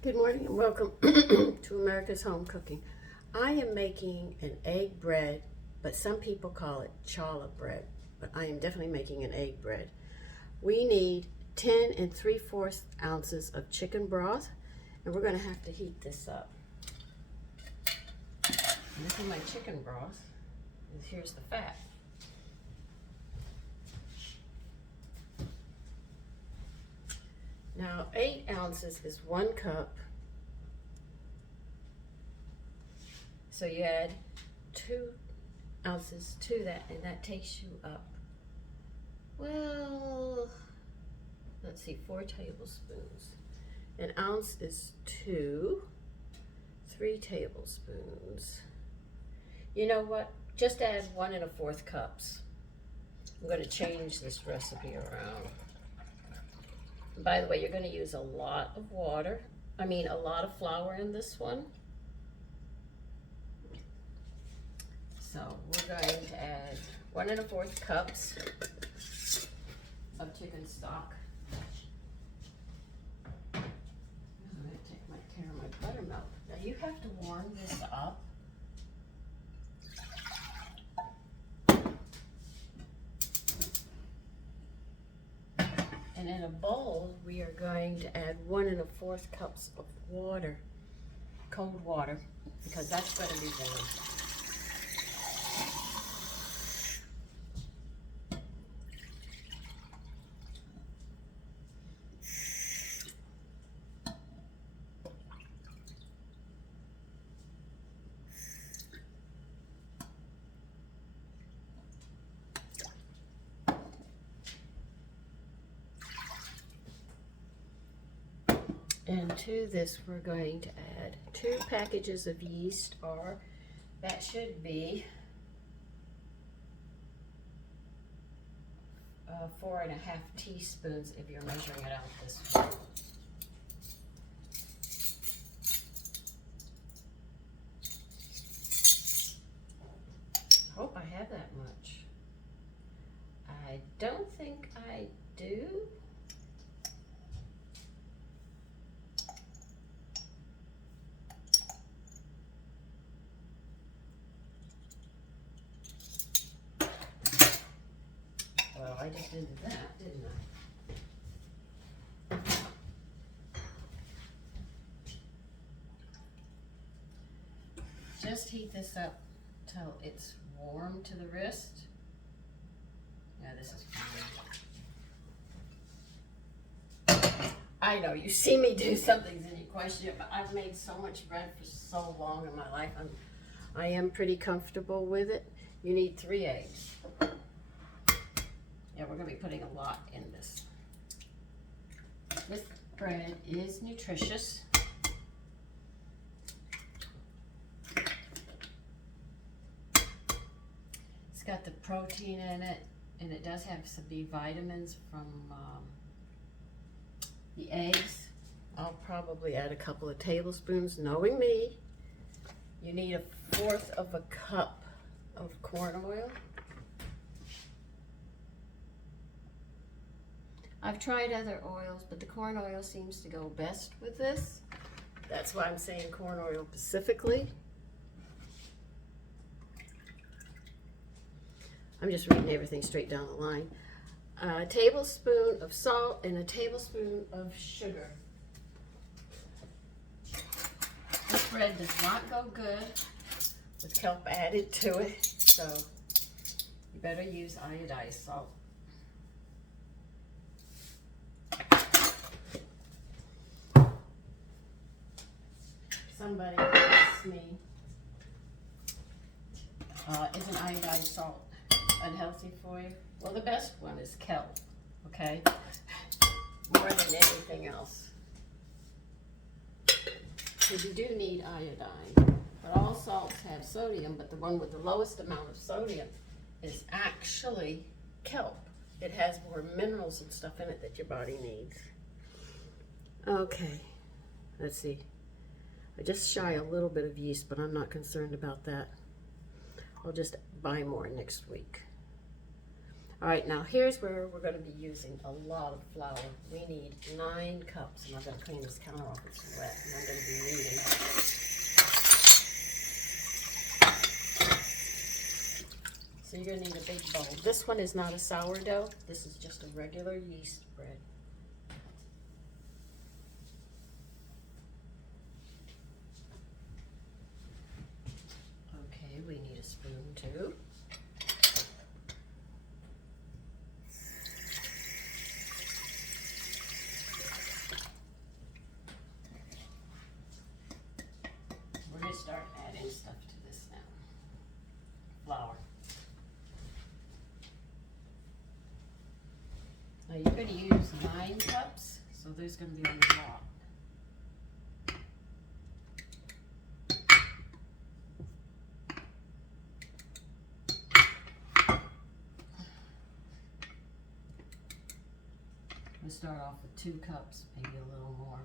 Good morning and welcome to America's Home Cooking. I am making an egg bread, but some people call it challah bread, but I am definitely making an egg bread. We need 10 3/4 ounces of chicken broth, and we're going to have to heat this up. And this is my chicken broth. And here's the fat. Now, 8 ounces is 1 cup. So you add 2 ounces to that, and that takes you up, well, let's see, 4 tablespoons. An ounce is 3 tablespoons. You know what? Just add 1 1/4 cups. I'm going to change this recipe around. By the way, you're going to use a lot of water. I mean, a lot of flour in this one. So we're going to add 1 1/4 cups of chicken stock. I'm going to take care of my buttermilk. Now you have to warm this up. And in a bowl, we are going to add 1 1/4 cups of water, cold water, because that's going to be warm. And to this, we're going to add 2 packages of yeast, or that should be 4 1/2 teaspoons if you're measuring it out this way. I hope I have that much. I don't think I do. Well, I just did that, didn't I? Just heat this up till it's warm to the wrist. Yeah, this is fine. I know, you see me do some things and you question it, but I've made so much bread for so long in my life. I am pretty comfortable with it. You need 3 eggs. Yeah, we're going to be putting a lot in this. This bread is nutritious. It's got the protein in it, and it does have some B vitamins from the eggs. I'll probably add a couple of tablespoons, knowing me. You need 1/4 cup of corn oil. I've tried other oils, but the corn oil seems to go best with this. That's why I'm saying corn oil specifically. I'm just reading everything straight down the line. A tablespoon of salt and a tablespoon of sugar. This bread does not go good with kelp added to it, so you better use iodized salt. Somebody asked me, isn't iodized salt unhealthy for you? Well, the best one is kelp, okay? More than anything else. Because you do need iodine. But all salts have sodium, but the one with the lowest amount of sodium is actually kelp. It has more minerals and stuff in it that your body needs. Okay, let's see. I just shy a little bit of yeast, but I'm not concerned about that. I'll just buy more next week. All right, now here's where we're going to be using a lot of flour. We need 9 cups, and I'm going to clean this counter off. It's wet you're gonna need a big bowl. This one is not a sourdough. This is just a regular yeast bread. Okay, we need a spoon too. We're gonna start adding stuff to this now. Flour. Now you're going to use 9 cups, so there's going to be a lot. We'll start off with 2 cups, maybe a little more.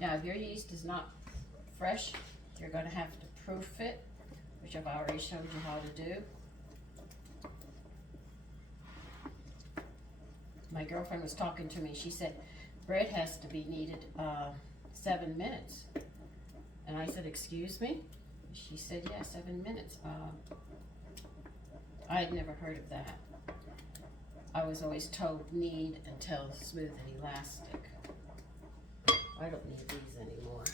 Now if your yeast is not fresh, you're going to have to proof it, which I've already showed you how to do. My girlfriend was talking to me. She said bread has to be kneaded 7 minutes. And I said, excuse me? She said, yeah, 7 minutes. I had never heard of that. I was always told knead until smooth and elastic. I don't need these anymore.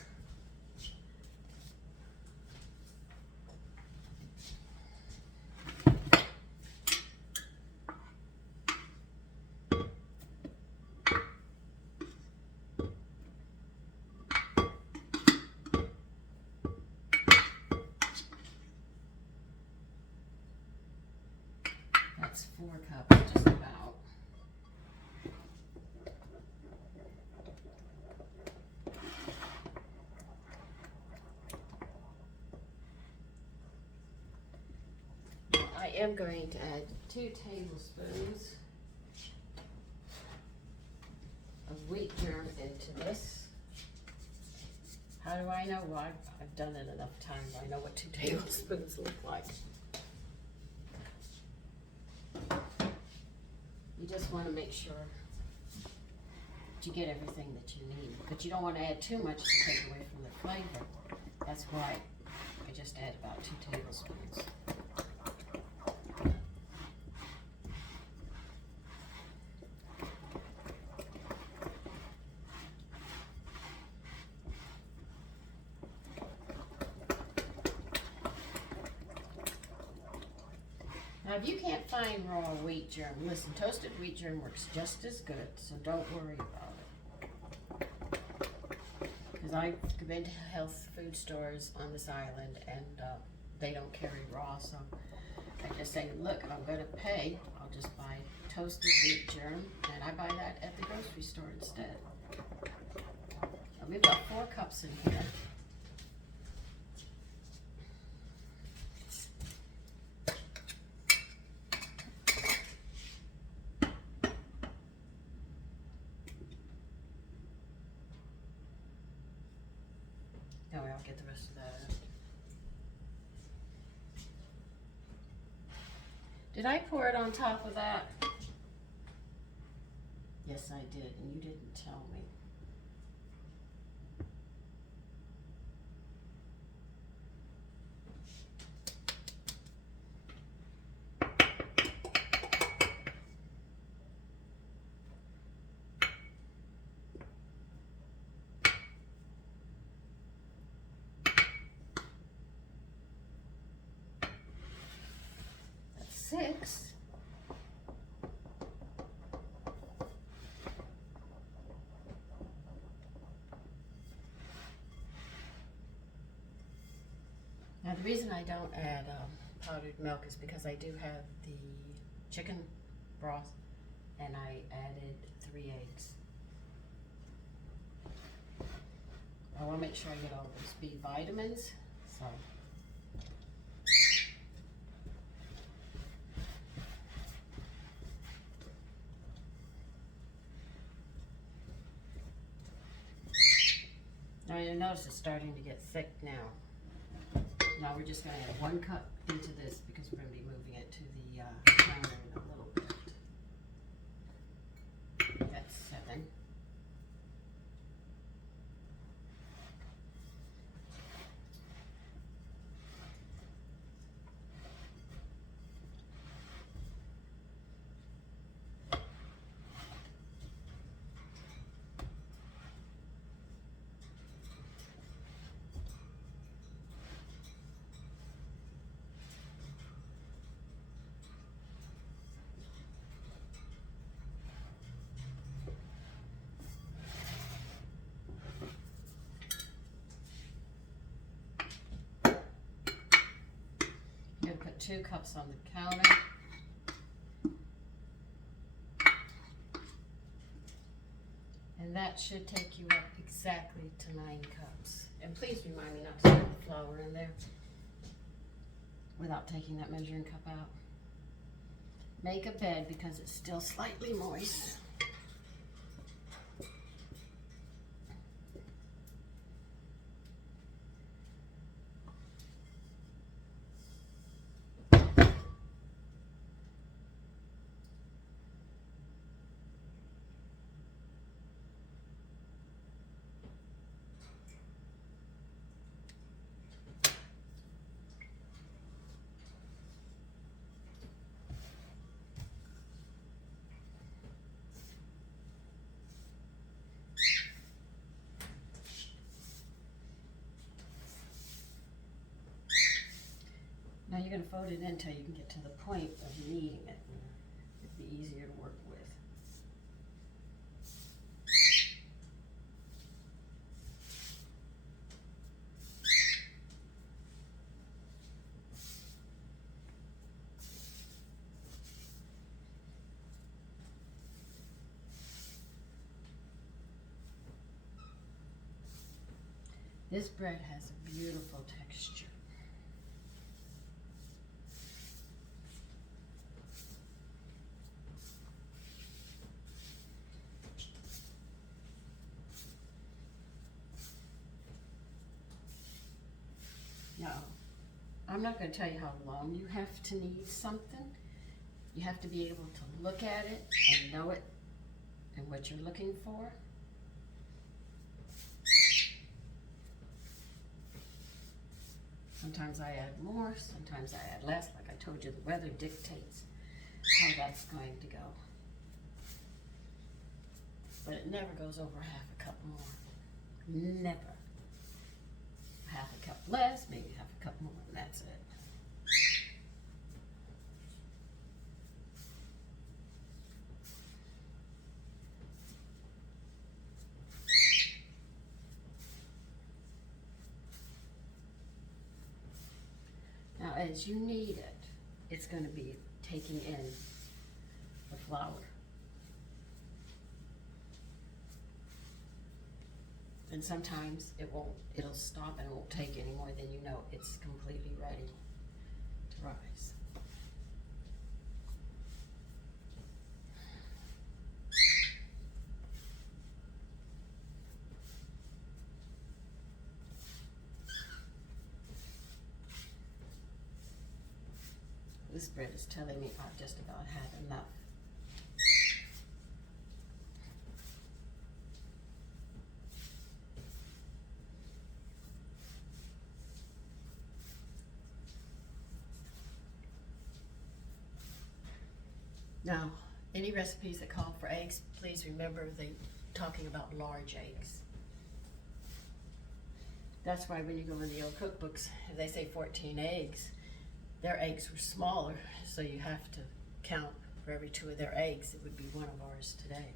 That's 4 cups, just about. Now, I am going to add 2 tablespoons of wheat germ into this. How do I know? Well, I've done it enough times. I know what 2 tablespoons look like. You just want to make sure that you get everything that you need. But you don't want to add too much to take away from the flavor. That's why I just add about 2 tablespoons. Now, if you can't find raw wheat germ, listen, toasted wheat germ works just as good, so don't worry about it. Because I've been to health food stores on this island, and they don't carry raw, so I just say, look, if I'm going to pay, I'll just buy toasted wheat germ, and I buy that at the grocery store instead. Now, we've got 4 cups in here. That way I'll get the rest of that out. Did I pour it on top of that? Yes, I did, and you didn't tell me. That's 6. Now the reason I don't add powdered milk is because I do have the chicken broth, and I added 3 eggs. I want to make sure I get all those B vitamins, so. Now you'll notice it's starting to get thick now. Now we're just going to add 1 cup into this because we're going to be moving it to the counter in a little bit. That's 7. 2 cups on the counter. And that should take you up exactly to 9 cups. And please remind me not to put the flour in there without taking that measuring cup out. Make a bed because it's still slightly moist. Now you're going to fold it in until you can get to the point of kneading it. It'd be easier to work with. This bread has a beautiful texture. Now, I'm not going to tell you how long you have to knead something. You have to be able to look at it and know it and what you're looking for. Sometimes I add more, sometimes I add less. Like I told you, the weather dictates how that's going to go. But it never goes over half a cup more. Never. Half a cup less, maybe half a cup more, and that's it. Now, as you knead it, it's going to be taking in the flour. And sometimes it'll stop and it won't take any more than you know it's completely ready to rise. This bread is telling me I've just about had enough. Now, any recipes that call for eggs, please remember they're talking about large eggs. That's why when you go in the old cookbooks, if they say 14 eggs, their eggs were smaller, so you have to count for every 2 of their eggs. It would be 1 of ours today.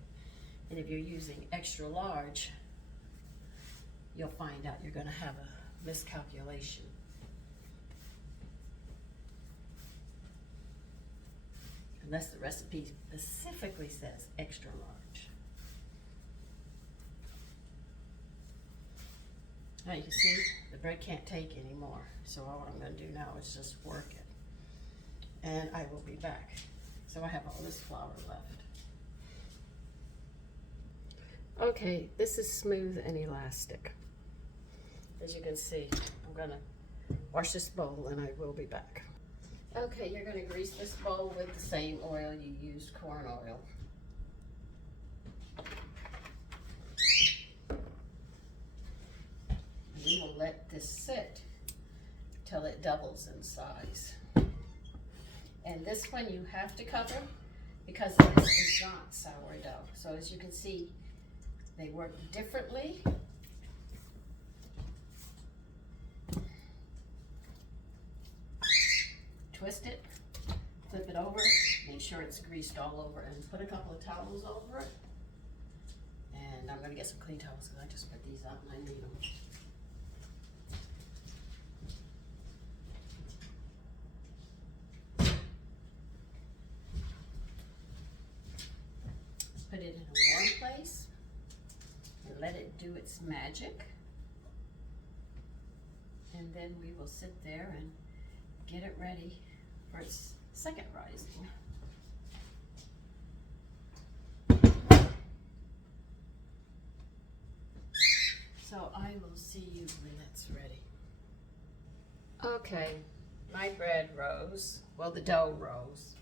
And if you're using extra large, you'll find out you're going to have a miscalculation. Unless the recipe specifically says extra large. Now you can see the bread can't take anymore. So all I'm going to do now is just work it. And I will be back. So I have all this flour left. Okay, this is smooth and elastic. As you can see, I'm going to wash this bowl and I will be back. Okay, you're going to grease this bowl with the same oil you used, corn oil. We will let this sit till it doubles in size. And this one you have to cover because this is not sourdough. So as you can see, they work differently. Twist it, flip it over, make sure it's greased all over, and put a couple of towels over it. And I'm going to get some clean towels because I just put these out and I need them. it in a warm place and let it do its magic. And then we will sit there and get it ready for its second rising. So I will see you when that's ready. Okay, my bread rose. Well, the dough rose.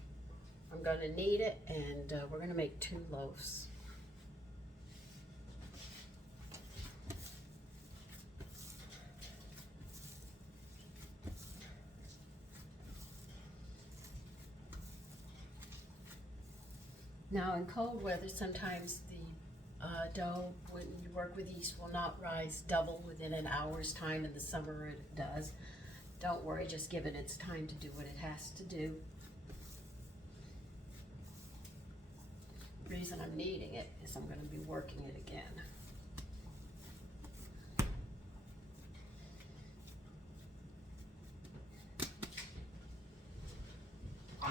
I'm going to knead it, and we're going to make 2 loaves. Now, in cold weather, sometimes the dough, when you work with yeast, will not rise double within an hour's time. In the summer, it does. Don't worry, just give it its time to do what it has to do. The reason I'm kneading it is I'm going to be working it again.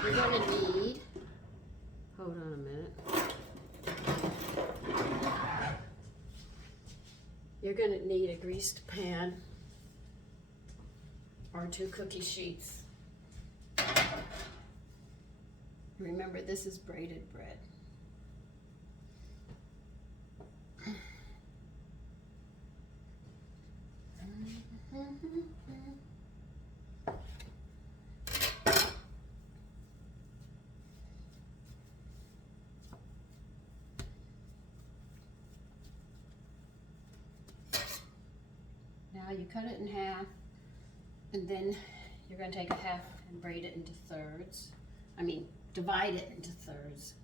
We're going to need, hold on a minute. You're going to need a greased pan or 2 cookie sheets. Remember, this is braided bread. Now you cut it in half, and then you're going to take a half and braid it into thirds. Divide it into thirds.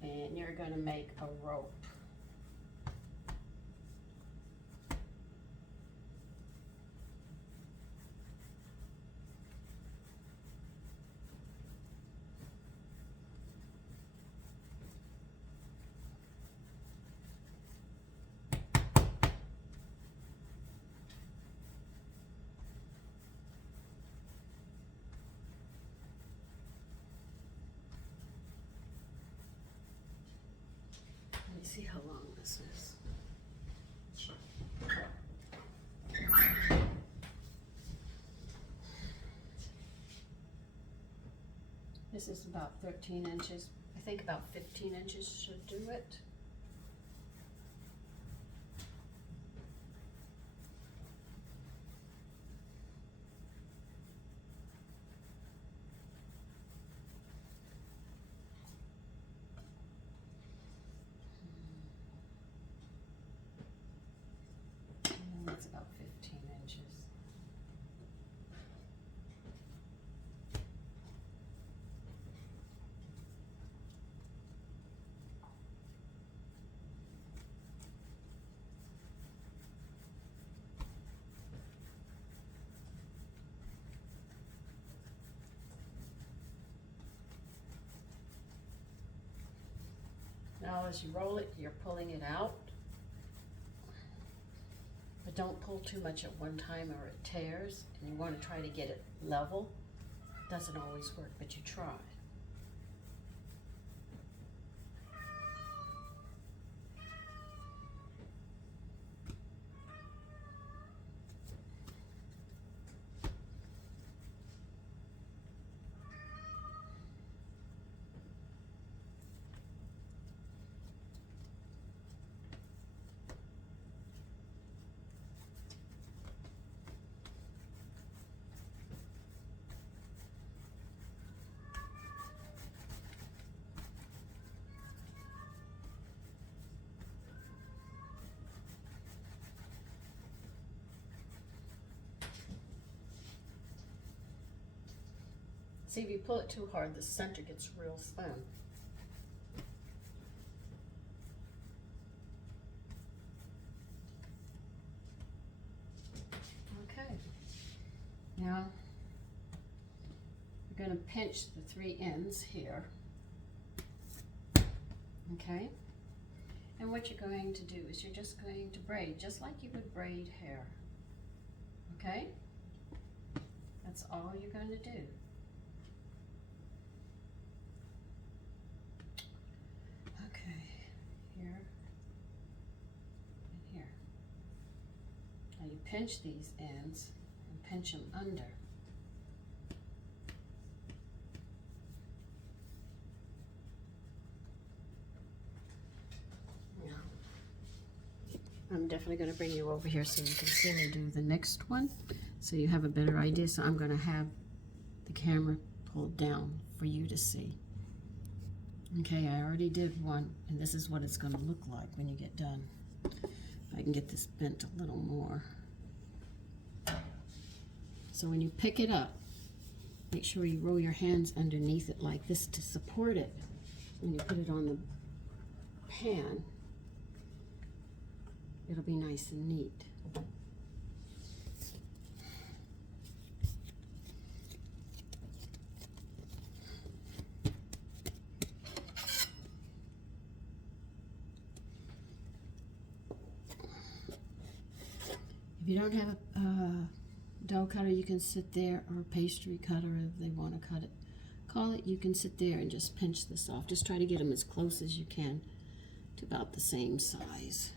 And you're going to make a rope. Let me see how long this is. This is about 13 inches. I think about 15 inches should do it. That's about 15 inches. Now as you roll it, you're pulling it out. But don't pull too much at one time or it tears, and you want to try to get it level. Doesn't always work, but you try. See, if you pull it too hard, the center gets real thin. Okay. Now, we're going to pinch the 3 ends here. Okay? And what you're going to do is you're just going to braid, just like you would braid hair. Okay? that's all you're going to do. Okay, here and here. Now you pinch these ends and pinch them under. I'm definitely going to bring you over here so you can see me do the next one, so you have a better idea. So I'm going to have the camera pulled down for you to see. Okay, I already did one, and this is what it's going to look like when you get done. If I can get this bent a little more. So when you pick it up, make sure you roll your hands underneath it like this to support it. When you put it on the pan, it'll be nice and neat. If you don't have a dough cutter, you can sit there, or a pastry cutter if they want to call it, you can sit there and just pinch this off. Just try to get them as close as you can to about the same size.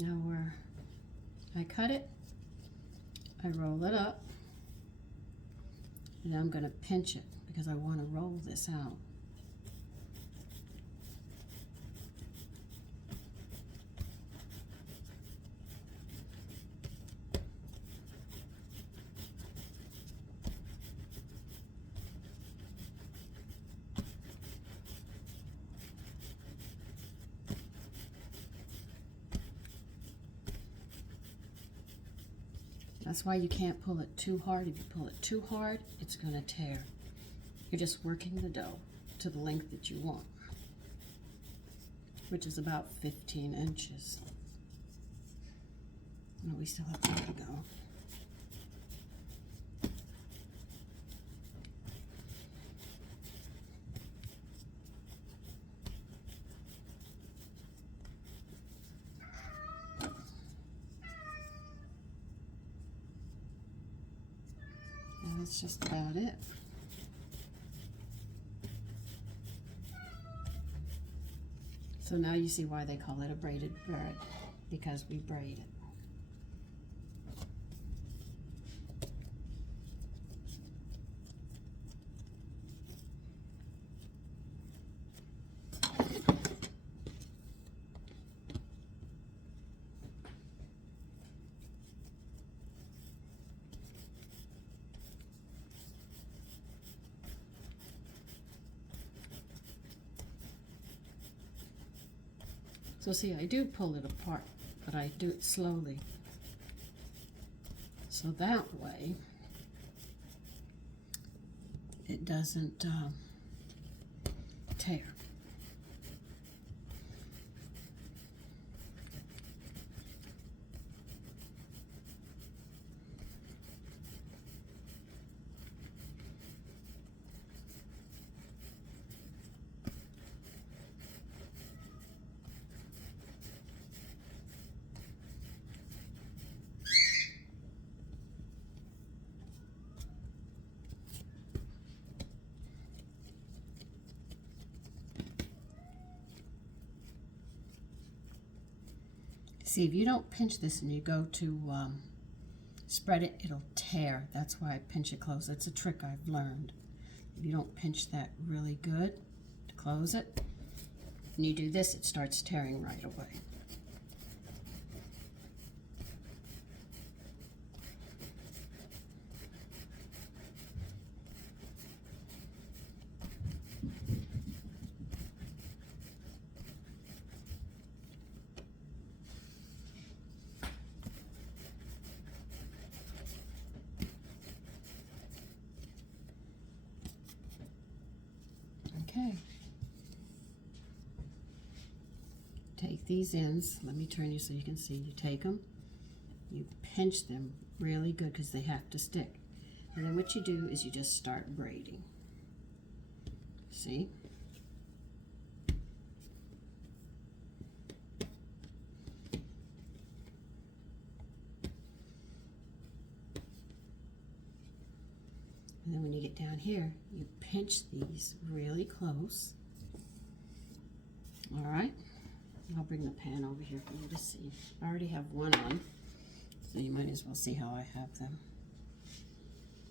Now where I cut it, I roll it up, and I'm going to pinch it because I want to roll this out. That's why you can't pull it too hard. If you pull it too hard, it's going to tear. You're just working the dough to the length that you want, which is about 15 inches. No, we still have more to go. That's just about it. So now you see why they call it a braided bread, because we braid it. So see, I do pull it apart, but I do it slowly. So that way, it doesn't tear. See, if you don't pinch this and you go to spread it, it'll tear. That's why I pinch it close. That's a trick I've learned. If you don't pinch that really good to close it, and you do this, it starts tearing right away. Okay. Take these ends. Let me turn you so you can see. You take them, you pinch them really good because they have to stick. And then what you do is you just start braiding. See? And then when you get down here, you pinch these really close. All right? I'll bring the pan over here for you to see. I already have one on, so you might as well see how I have them.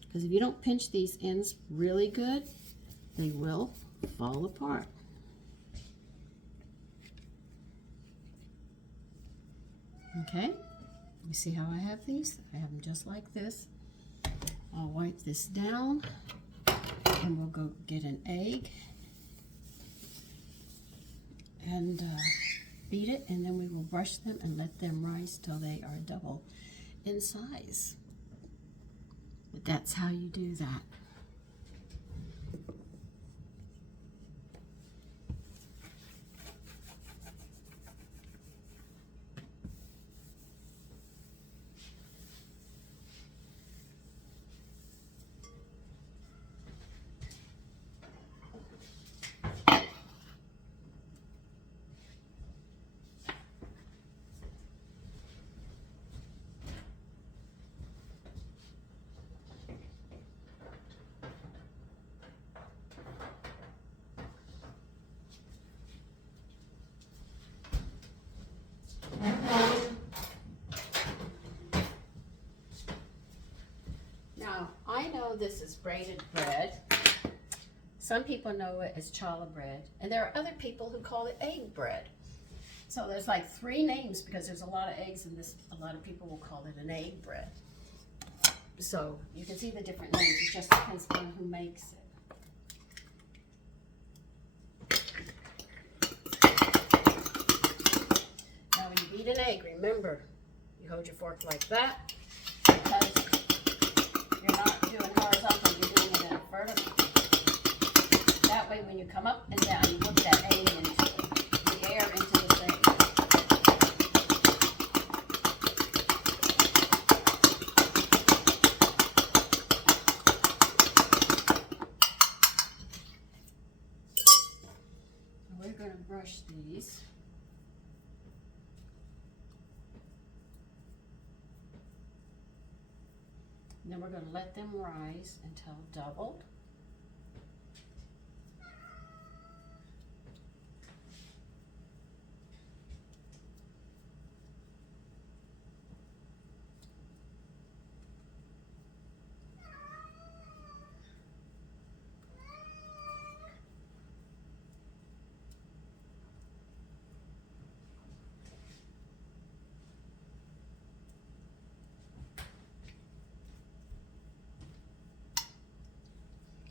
Because if you don't pinch these ends really good, they will fall apart. Okay? You see how I have these? I have them just like this. I'll wipe this down, and we'll go get an egg and beat it, and then we will brush them and let them rise till they are double in size. But that's how you do that. Now, I know this is braided bread. Some people know it as challah bread, and there are other people who call it egg bread. So there's like 3 names because there's a lot of eggs in this. A lot of people will call it an egg bread. So you can see the different names. It just depends on who makes it. Now when you beat an egg, remember, you hold your fork like that because you're not doing horizontal, you're doing it in vertical. That way when you come up and down, you whip that egg into the air into the thing. We're going to brush these. And then we're going to let them rise until doubled.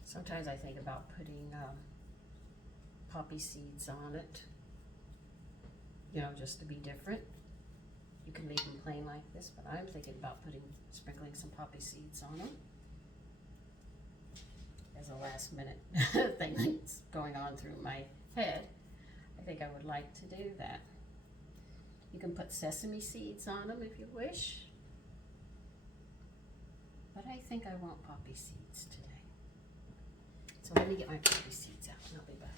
Sometimes I think about putting poppy seeds on it, you know, just to be different. You can leave them plain like this, but I'm thinking about sprinkling some poppy seeds on them as a last minute thing that's going on through my head. I think I would like to do that. You can put sesame seeds on them if you wish, but I think I want poppy seeds today. So let me get my poppy seeds out and I'll be back.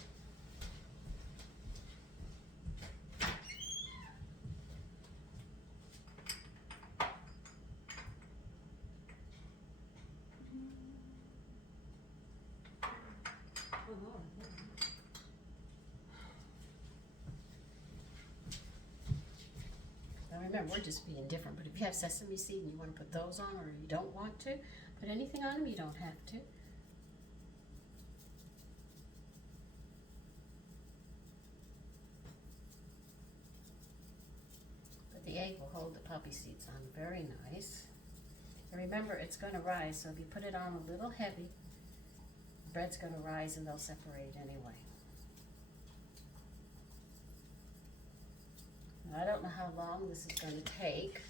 Now remember, we're just being different, but if you have sesame seed and you want to put those on, or you don't want to put anything on them, you don't have to. The egg will hold the poppy seeds on very nice. And remember, it's going to rise, so if you put it on a little heavy, the bread's going to rise and they'll separate anyway. Now, I don't know how long this is going to take.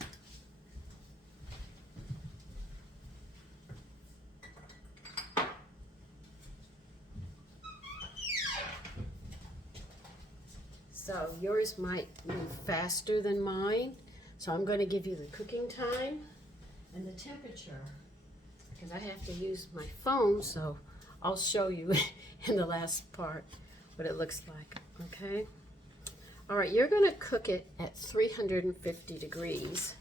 So yours might move faster than mine. So I'm going to give you the cooking time and the temperature. because I have to use my phone, so I'll show you in the last part what it looks like, okay? All right, you're gonna cook it at 350 degrees,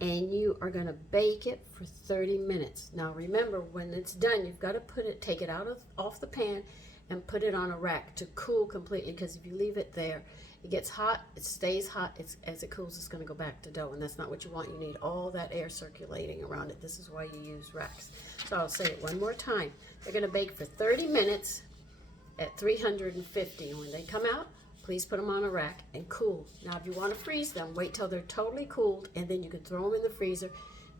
and you are gonna bake it for 30 minutes. Now remember, when it's done, you've got to take it off the pan and put it on a rack to cool completely, because if you leave it there, it gets hot, it stays hot, as it cools, it's gonna go back to dough, and that's not what you want. You need all that air circulating around it. This is why you use racks. So I'll say it one more time. They're gonna bake for 30 minutes at 350, and when they come out, please put them on a rack and cool. Now, if you want to freeze them, wait till they're totally cooled, and then you can throw them in the freezer,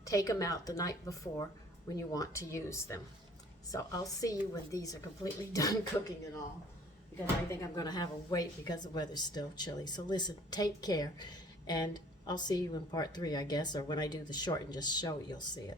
take them out the night before when you want to use them. So I'll see you when these are completely done cooking and all, because I think I'm going to have a wait because the weather's still chilly. So listen, take care, and I'll see you in part 3, I guess, or when I do the short and just show it, you'll see it.